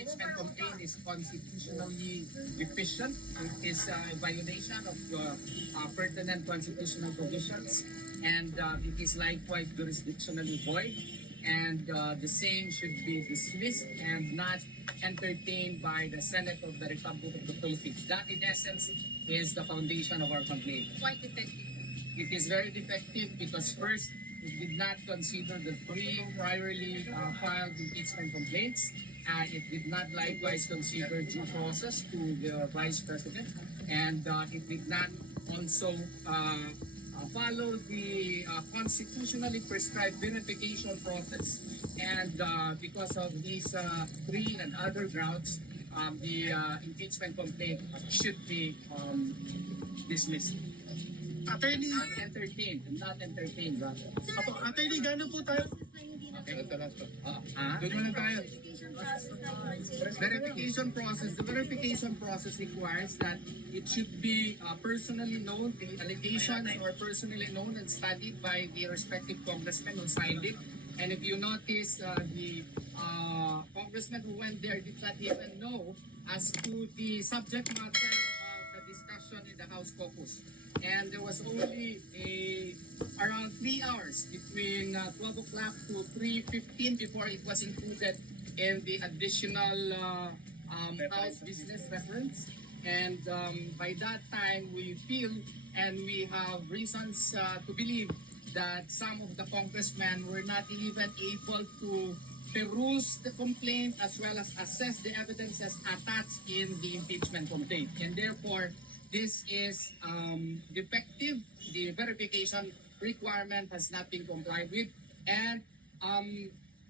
impeachment complaint is constitutionally deficient. It is a violation of pertinent constitutional provisions, and it is likewise jurisdictionally void. And the same should be dismissed and not entertained by the Senate of the Republic of the Philippines. That, in essence, is the foundation of our complaint. Quite effective. It is very defective because first, it did not consider the three priorly filed impeachment complaints. It did not likewise consider due process to the Vice President, and it did not also follow the constitutionally prescribed verification process. And because of these three and other grounds, the impeachment complaint should be dismissed. Attorney, Not entertained, rather. Apo, Attorney, gano'n po tayo? Doon muna tayo. The verification process requires that it should be personally known, the allegations are personally known and studied by the respective congressman who signed it. And if you notice, the congressman who went there did not even know as to the subject matter of the discussion in the House caucus. And there was only around 3 hours between 12 o'clock to 3:15 before it was included in the additional House business reference. And by that time, we feel and we have reasons to believe that some of the congressmen were not even able to peruse the complaint as well as assess the evidences attached in the impeachment complaint. And therefore, this is defective. The verification requirement has not been complied with. And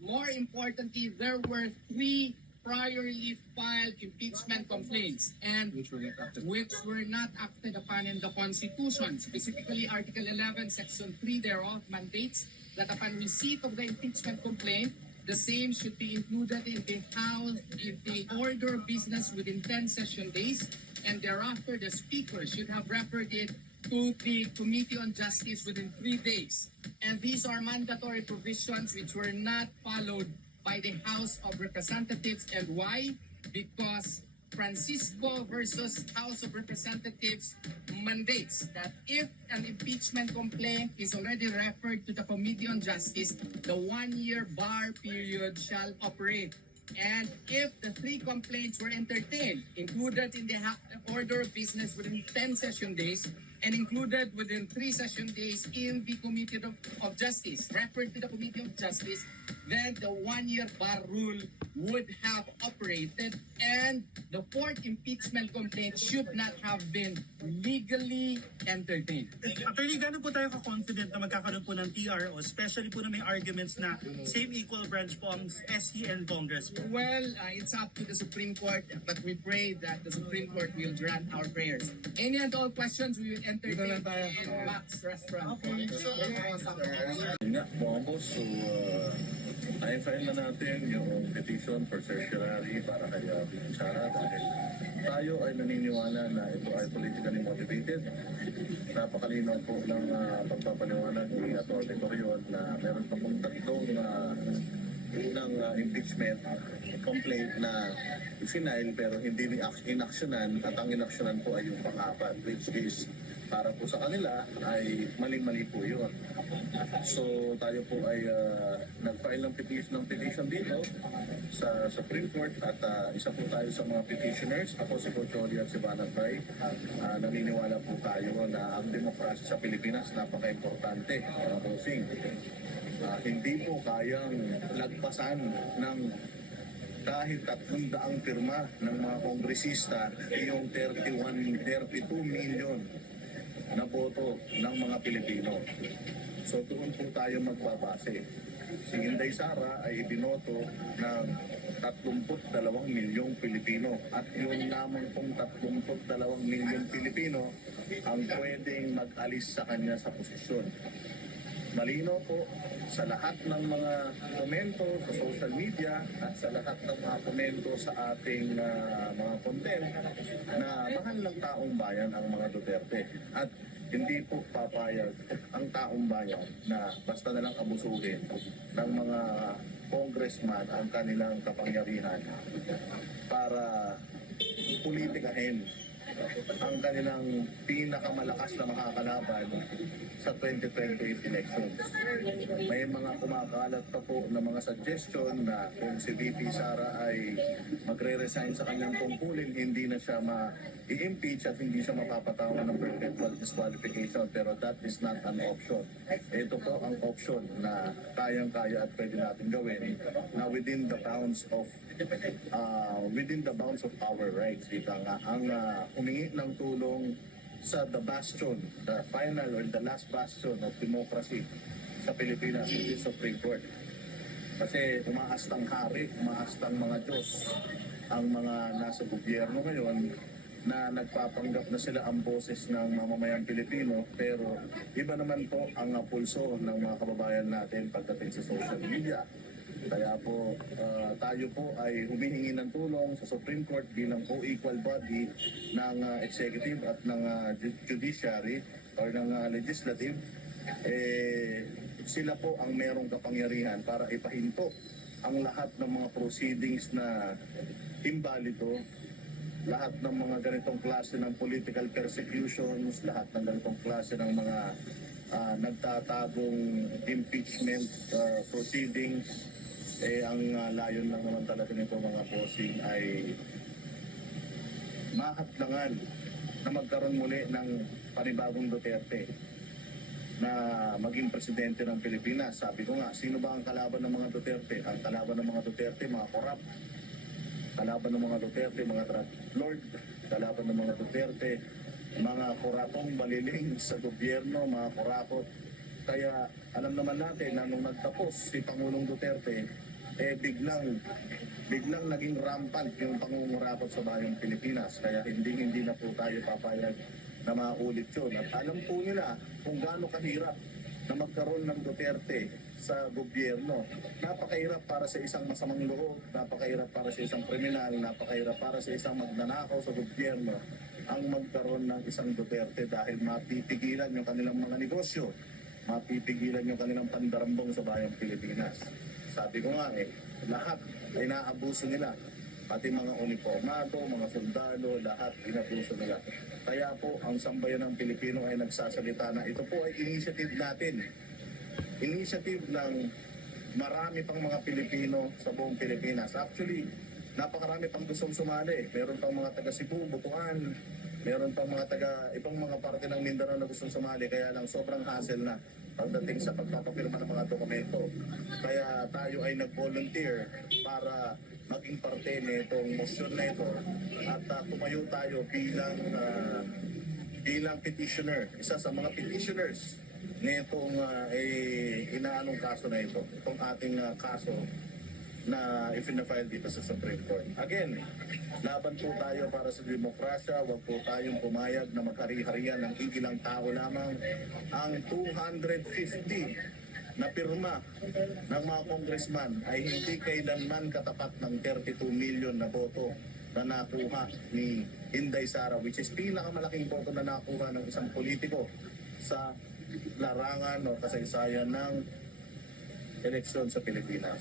more importantly, there were 3 priorly filed impeachment complaints and which were not acted upon in the Constitution. Specifically, Article 11, Section 3 thereof mandates that upon receipt of the impeachment complaint, the same should be included in the House in the order of business within 10 session days, and thereafter the Speaker should have referred it to the Committee on Justice within 3 days. And these are mandatory provisions which were not followed by the House of Representatives. And why? Because Francisco versus House of Representatives mandates that if an impeachment complaint is already referred to the Committee on Justice, the 1-year bar period shall operate. And if the 3 complaints were entertained, included in the order of business within 10 session days, and included within 3 session days in the Committee of Justice, referred to the Committee of Justice, then the 1-year bar rule would have operated, and the 4th impeachment complaint should not have been legally entertained. Attorney, gano'n po tayo ka-confident na magkakaroon po ng TRO, especially po na may arguments na same equal branch po ang SE and Congress po? Well, it's up to the Supreme Court, but we pray that the Supreme Court will grant our prayers. Any and all questions we will entertain in Max Restaurant. Nga, Bombos, so i-file na natin yung petition for certiorari para kay Sara dahil tayo ay naniniwala na ito ay politically motivated. Napakalinaw po ng pagpapaliwanag ni Atty. Torion na meron pa pong tatlong unang impeachment complaint na final pero hindi inaksyonan, at ang inaksyonan po ay yung pang-apat, which is para po sa kanila ay maling-mali po yun. So tayo po ay nag-file ng petition dito sa Supreme Court at isa po tayo sa mga petitioners. Ako si Coach at si Banatay. Naniniwala po tayo na ang demokrasya sa Pilipinas napaka-importante, mga bossing. Hindi po kayang lagpasan ng kahit 300 pirma ng mga kongresista yung 32 million na boto ng mga Pilipino. So doon po tayo magbabase. Si Inday Sara ay ibinoto ng 32 milyong Pilipino at yun naman pong 32 milyong Pilipino ang pwedeng mag-alis sa kanya sa posisyon. Malino po sa lahat ng mga komento sa social media at sa lahat ng mga komento sa ating mga content na mahal ng taong bayan ang mga Duterte. At hindi po papayag ang taong bayan na basta na lang abusuhin ng mga congressman ang kanilang kapangyarihan para politikahin ang kanilang pinakamalakas na makakalaban sa 2028 elections. May mga kumakalat pa po na mga suggestion na kung si VP Sara ay magre-resign sa kanyang tungkulin, hindi na siya ma-i-impeach at hindi siya mapapatawan ng perpetual disqualification. Pero that is not an option. Ito po ang option na kayang-kaya at pwede natin gawin na within the bounds of our rights. Ika nga, ang humingi ng tulong sa the bastion, the final or the last bastion of democracy sa Pilipinas, the Supreme Court. Kasi umaastang hari, umaastang mga Diyos ang mga nasa gobyerno ngayon na nagpapanggap na sila ang boses ng mamamayang Pilipino, pero iba naman po ang pulso ng mga kababayan natin pagdating sa social media. Kaya po tayo po ay humihingi ng tulong sa Supreme Court bilang co-equal body ng executive at ng judiciary or ng legislative. Sila po ang merong kapangyarihan para ipahinto ang lahat ng mga proceedings na imbalido, lahat ng mga ganitong klase ng political persecutions, lahat ng ganitong klase ng mga nagtatagong impeachment proceedings. Ang layon lang naman talaga nito mga bossing ay mahadlangan na magkaroon muli ng panibagong Duterte na maging presidente ng Pilipinas. Sabi ko nga, sino ba ang kalaban ng mga Duterte? Ang kalaban ng mga Duterte, mga korap. Kalaban ng mga Duterte, mga drug lord. Kalaban ng mga Duterte, mga kuratong maliling sa gobyerno, mga kurakot. Kaya alam naman natin na nung nagtapos si Pangulong Duterte, biglang naging rampant yung pangungurakot sa bayang Pilipinas. Kaya hindi na po tayo papayag na maulit yun. At alam po nila kung gaano kahirap na magkaroon ng Duterte sa gobyerno. Napakahirap para sa isang masamang loob, napakahirap para sa isang kriminal, napakahirap para sa isang magnanakaw sa gobyerno ang magkaroon ng isang Duterte dahil mapipigilan yung kanilang mga negosyo, mapipigilan yung kanilang pandarambong sa bayang Pilipinas. Sabi ko nga lahat ay naabuso nila. Pati mga uniformado, mga sundalo, lahat inabuso nila. Kaya po, ang sambayan ng Pilipino ay nagsasalita na ito po ay initiative natin. Initiative ng marami pang mga Pilipino sa buong Pilipinas. Actually, napakarami pang gustong sumali. Meron pang mga taga Cebu, Butuan, meron pang mga taga ibang mga parte ng Mindanao na gustong sumali. Kaya lang sobrang hassle na pagdating sa pagpapapirma ng mga dokumento. Kaya tayo ay nag-volunteer para maging parte nitong motion na ito at tumayo tayo bilang petitioner, isa sa mga petitioners nitong inaanong kaso na ito, itong ating kaso na ipina-file dito sa Supreme Court. Again, laban po tayo para sa demokrasya, huwag po tayong pumayag na maghari-harian ng ilang tao lamang. Ang 250 na pirma ng mga congressman ay hindi kailanman katapat ng 32 million na boto na nakuha ni Inday Sara, which is pinakamalaking boto na nakuha ng isang politiko sa larangan o kasaysayan ng eleksyon sa Pilipinas.